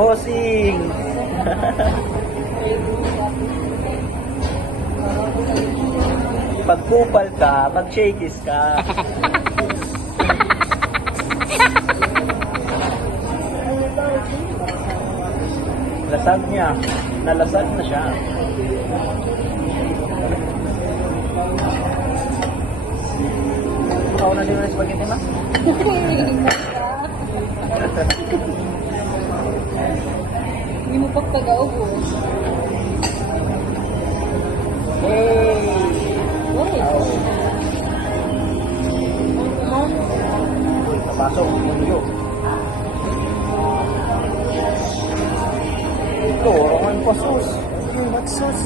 Bossing! Pagkupal ka, mag-shakies ka. Lasag niya. Nalasag na siya. Ikaw na din yung spaghetti, ma? Hindi mo pagtagaubos. Hey! Papasok yung iyo. Ito, orangan pa sauce. What sauce?